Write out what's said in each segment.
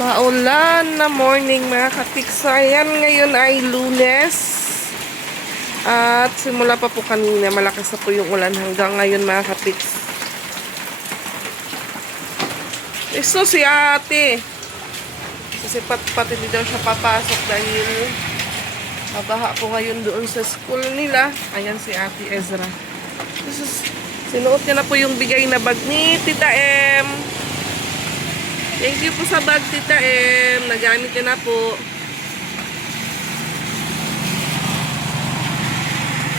Maulan na morning mga katiksayan. Ngayon ay Lunes. At simula pa po kanina, malakas na po yung ulan hanggang ngayon mga katiks. Iso si ate. Kasi pati di daw siya papasok dahil mabaha po ngayon doon sa school nila. Ayan si ate Ezra. Sinuot niya na po yung bigay na bag ni Tita M. Thank you po sa bag, Tita M. Nagamit niya na po.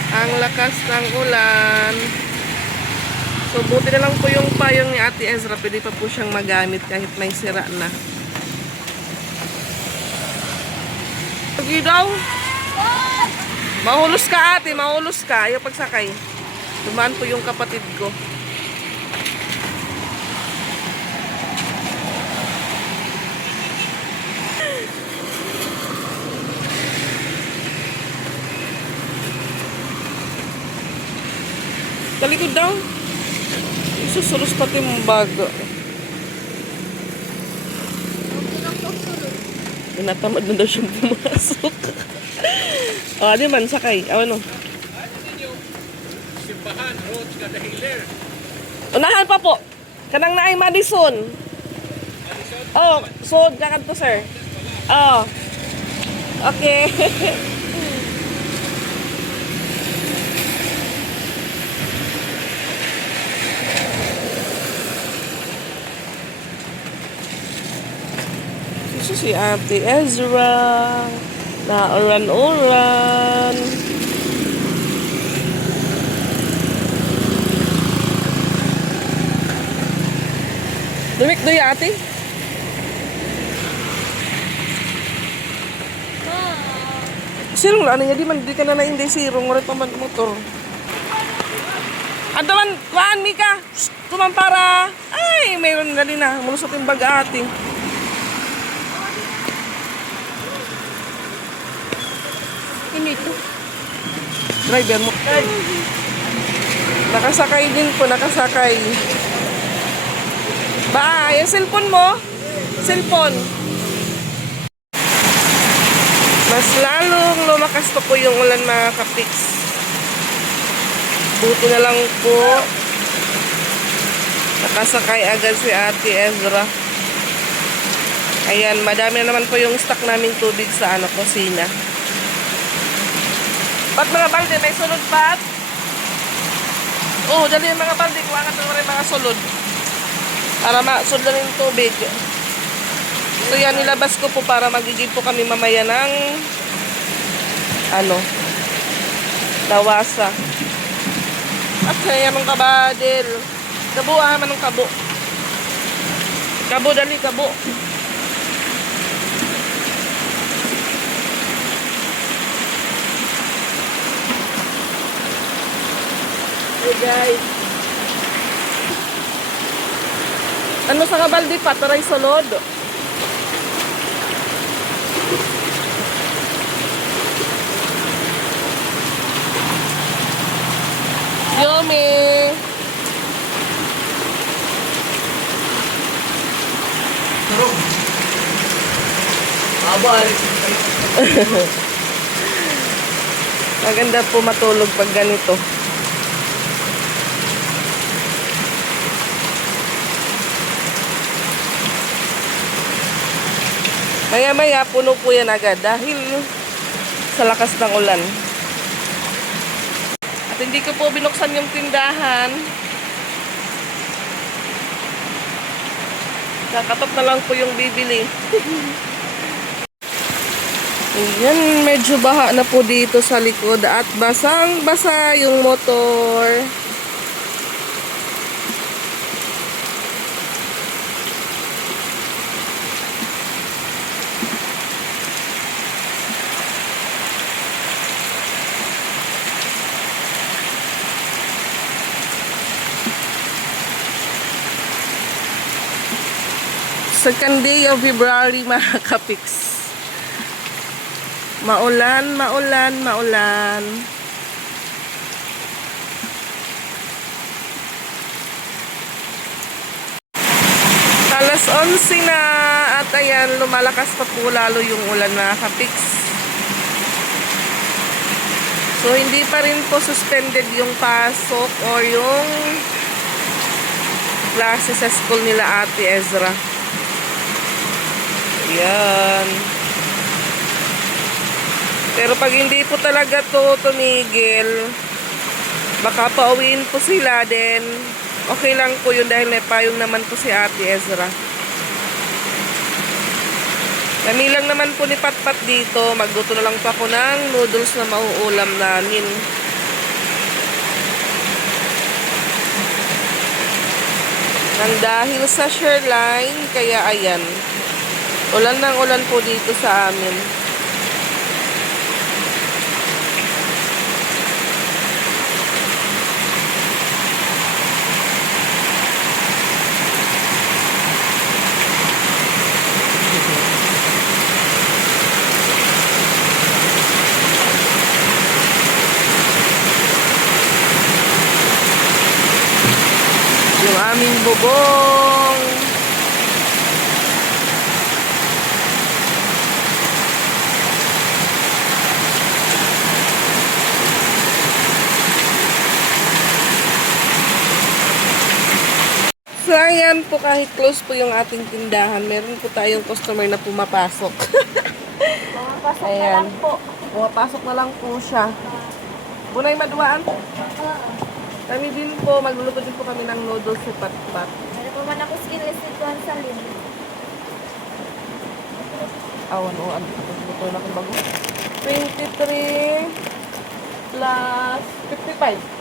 Ang lakas ng ulan. So, buti na lang po yung payong ni Ate Ezra. Pwede pa po siyang magamit kahit may sira na. Pagi daw. Mahulos ka, ate. Mahulos ka. Ayaw pagsakay. Dumaan po yung kapatid ko. Talikod daw. Isusulos pati mong bago. Natamad na daw siyang pumasok. O, di man, sakay. Ano? Simbahan, Roads, Kadahiler. Unahan pa po. Kanang naay Madison. Oh, sold ka kanto, sir. Oh. Okay. Ito si Ate Ezra. Na-oran-oran. Dumik do ya ate? Sirong lang niya, di man di ka na nainday sirong ulit pa man motor. Ando man, kuhaan Mika. Tumampara. Ay, mayroon na din na. Mulusot yung bag ate. Inito. Driver mo. Ay. Nakasakay din po, nakasakay. Ba, yung cellphone mo? Cellphone. Mas lalong lumakas pa po yung ulan mga kapiks. Buti na lang po. Nakasakay agad si Ate Ezra. Ayan, madami na naman po yung stock naming tubig sa kusina. Pat mga balde, may sulod pat? Oh, dali yung mga balde. Kuha ka rin mga sulod. Para masulod yung tubig. So yan, nilabas ko po para magigib po kami mamaya ng lawasa. At kaya ng kabadil. Kabo man ng kabo. Kabo dali, kabo. Hey guys. Ano sa kabaldi pa? Taray sulod. Yummy! Maganda po matulog pag ganito. Maya-maya, puno po yan agad dahil sa lakas ng ulan. At hindi ko po binuksan yung tindahan. Nakatot na lang po yung bibili. Ayan, medyo baha na po dito sa likod at basang-basa yung motor. Second day of February mga kapiks. Maulan, maulan, maulan. Alas 11 na at ayan, lumalakas pa po lalo yung ulan mga kapiks. So, hindi pa rin po suspended yung pasok o yung klase sa school nila Ate Ezra. Ayan. Pero pag hindi po talaga to tumigil, baka pauwiin po sila din. Okay lang po yun dahil may payong naman po si Ate Ezra. Kami lang naman po ni Patpat dito. Magluto na lang pa ako ng noodles na mauulam namin. Nang dahil sa shoreline, kaya ayan. Ulan ng ulan po dito sa amin. Yung aming bubong. So, ayan po, kahit close po yung ating tindahan, meron po tayong customer na pumapasok. Pasok na Ayan. lang po. Pumapasok na lang po siya. Bunay maduaan. Kami din po, magluluto din po kami ng noodles sa Patpat. Meron pa man ako skinless nito ang salin. Awan o, luto na akong bago. 23 plus 55.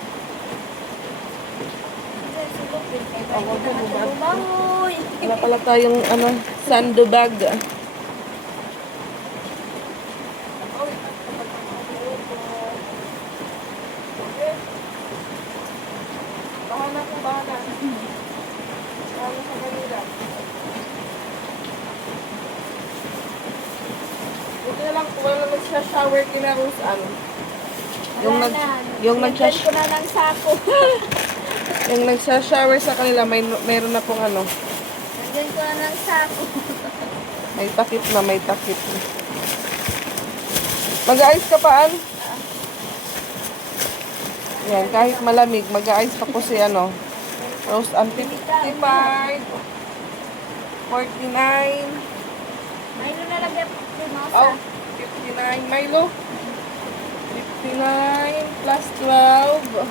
Ako po, Lumangoy! wala pala tayong sandbag. Bahala po, bahala. Bahala sa kanila. Buti na lang po, wala naman siya shower kina Rose yung Nagdan ko na ng sako. yung nagsha-shower sa kanila, meron na pong Nagdan ko na ng sako. may takip na, may takip na. Mag-aayos ka pa, An? Yan, kahit malamig, mag-aayos pa po si Rose Ann. 55, 49, Mayroon na lagyan pinosa. oh, 59, Milo. 59 plus 12.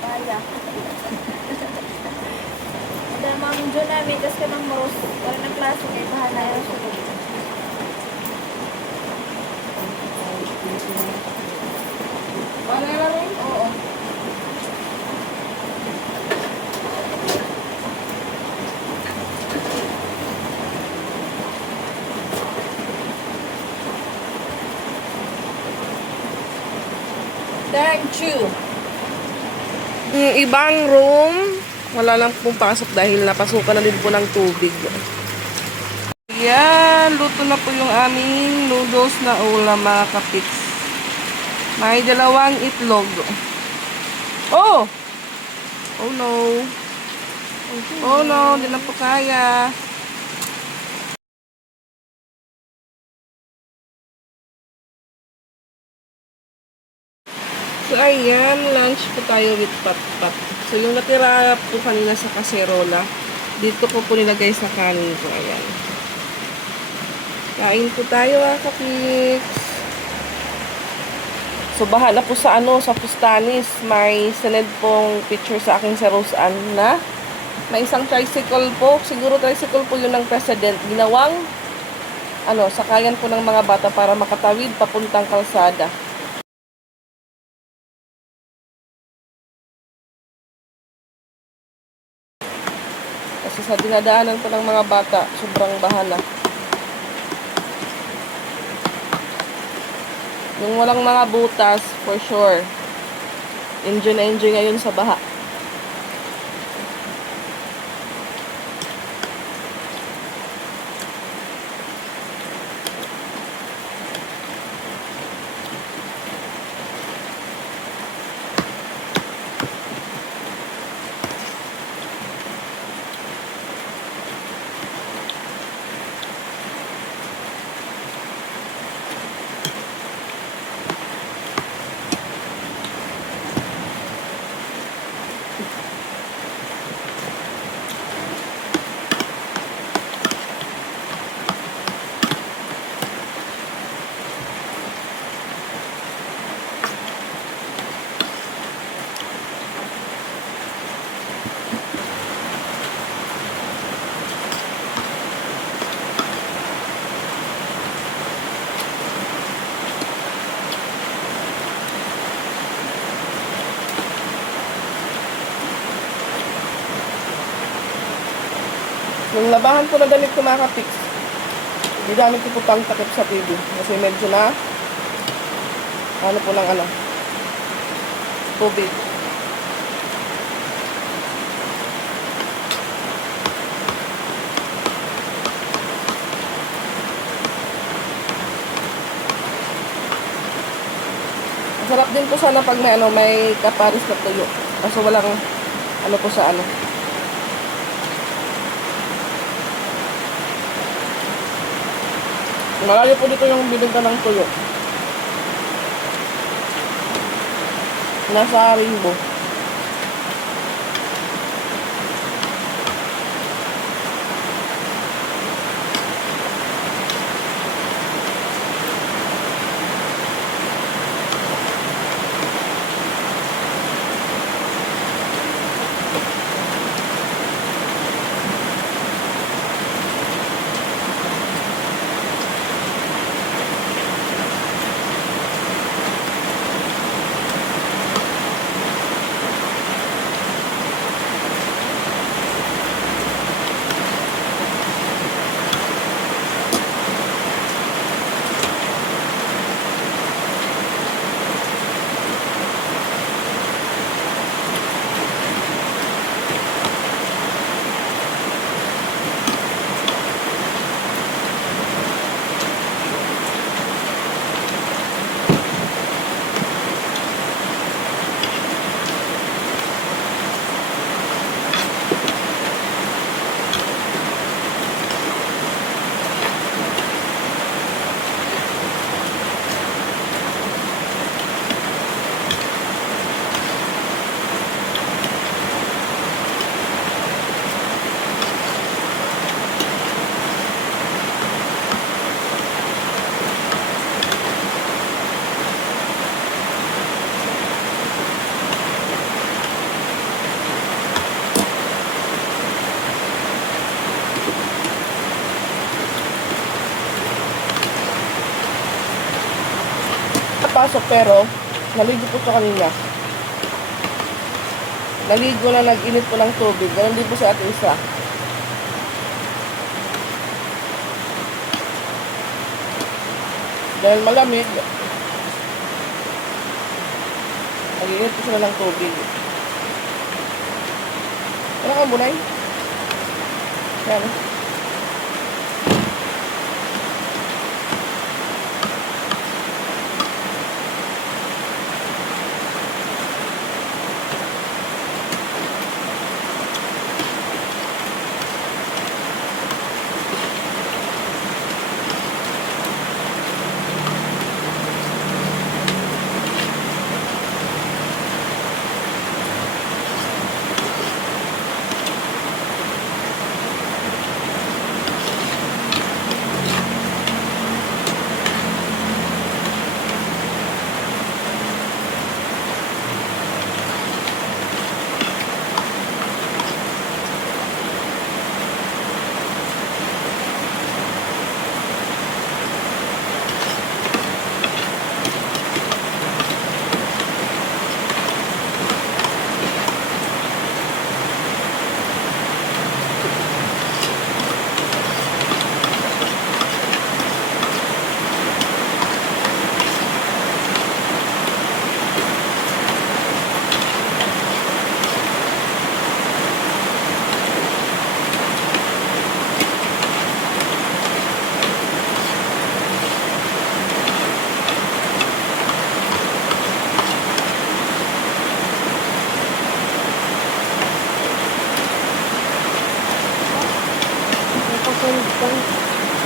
Kaya. Dahil mga Diyo namin, tapos ka ng Rose. Wala ng klase kayo, bahala yun siya. Wala na rin? Oo. Thank you. Yung ibang room, wala lang pong pasok dahil napasukan na din po ng tubig. Yan, luto na po yung aming noodles na ulam mga kapiks. May dalawang itlog. Oh! Oh no. Oh no, hindi na po kaya. So, ayan, lunch po tayo with Patpat. So, yung natira po kanina sa kaserola, dito ko po nilagay sa kanin ko. Ayan. Kain po tayo, kapiks. So, bahala po sa sa Fustanis. May sinend pong picture sa akin sa Rose Ann na may isang tricycle po. Siguro tricycle po yun ng President. Ginawang, sakayan po ng mga bata para makatawid papuntang kalsada. Kasi sa dinadaanan po ng mga bata, sobrang bahala. Yung walang mga butas, for sure. Enjoy na enjoy ngayon sa baha. Yung labahan ko na damit ko mga kapiks, ginamit ko po pang takip sa TV. Kasi medyo na, ano po ng ano, tubig. Masarap din po sana pag may ano, may kaparis na tuyo. Kaso walang ano po sa ano. Malayo po dito yung binigyan ng tuyo. Nasa Rainbow. Pasok pero naligo po sa kanina. Naligo na nag-init po ng tubig. Ganun din po sa ating isa. Dahil malamig, nag-init po sila ng tubig. Ano ka bunay? Yan.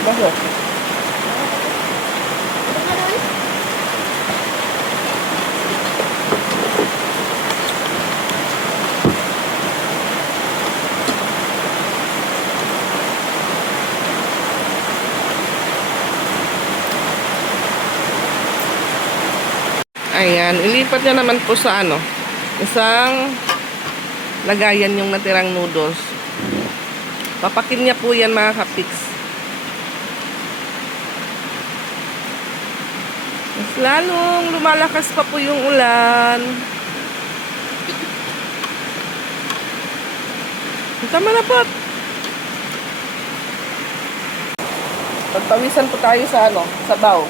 Bakit? Ayan, ilipat niya naman po sa ano, isang lagayan yung natirang noodles. Papakin niya po yan mga kapiks. Mas lalong lumalakas pa po yung ulan. Tama na po. Pagpawisan po tayo sa sabaw.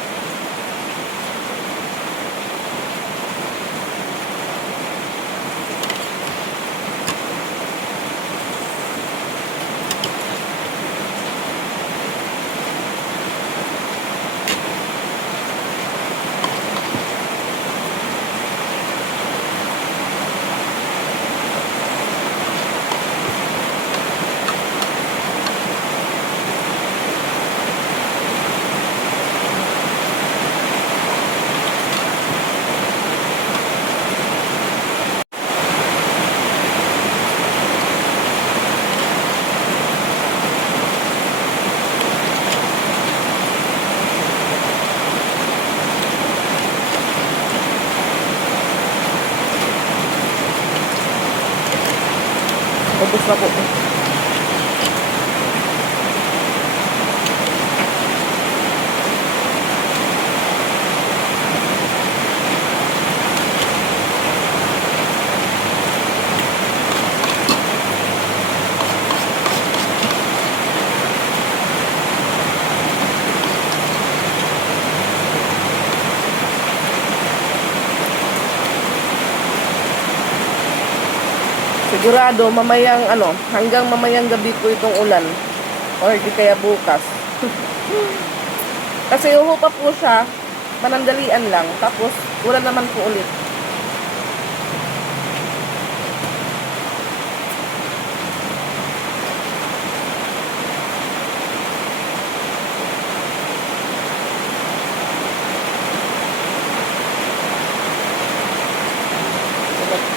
Ubus na po. Sigurado mamayang hanggang mamayang gabi po itong ulan or di kaya bukas. Kasi uho pa po siya, manandalian lang, tapos ulan naman po ulit.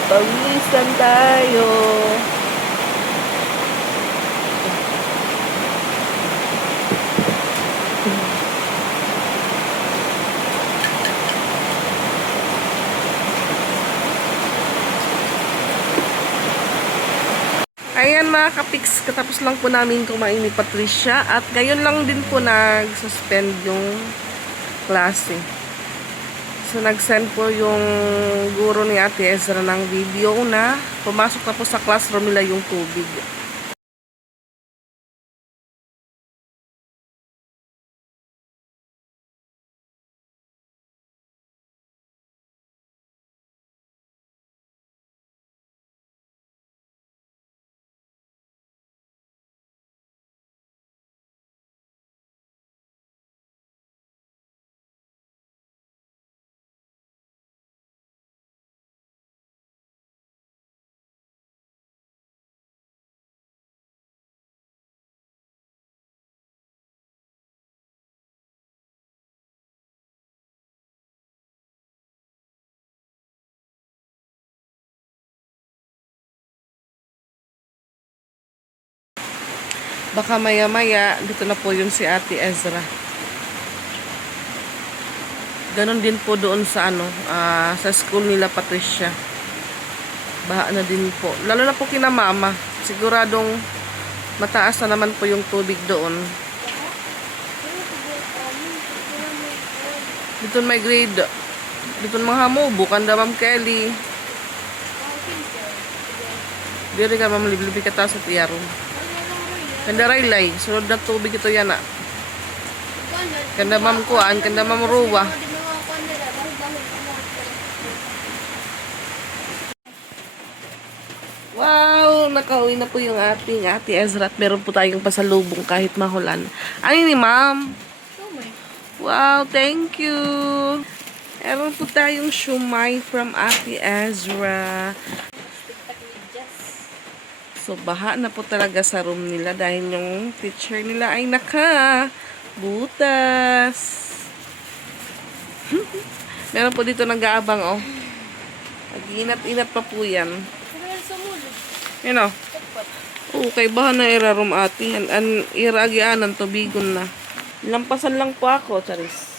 Pawisan tayo. Ayan mga kapiks, katapos lang po namin kumain ni Patricia at ngayon lang din po nag-suspend yung klase. So, nag-send po yung guro ni Ate Ezra ng video na pumasok na po sa classroom nila yung tubig. Baka maya-maya, dito na po yun si Ate Ezra. Ganon din po doon sa sa school nila Patricia. Baha na din po. Lalo na po kina mama. Siguradong mataas na naman po yung tubig doon. Dito may grade. Dito mga hamubo. Kanda Ma'am Kelly. Diri ka Ma'am Liblibi katas at iyarong. Kanda Raylay, sunod na tubig ito yan Kanda Ma'am Kuan, kanda Ma'am Ruwa. Wow, nakauwi na po yung ating Ate Ezra at meron po tayong pasalubong kahit mahulan. Ano ni Ma'am? Wow, thank you. Meron po tayong shumai from Ate Ezra. So, baha na po talaga sa room nila dahil yung teacher nila ay nakabutas. Meron po dito nag-aabang, Nag-inat-inat pa po yan. Yan, Okay, baha na irarom ati. An iragyan ng tubigon na. Lampasan lang po ako, Charis.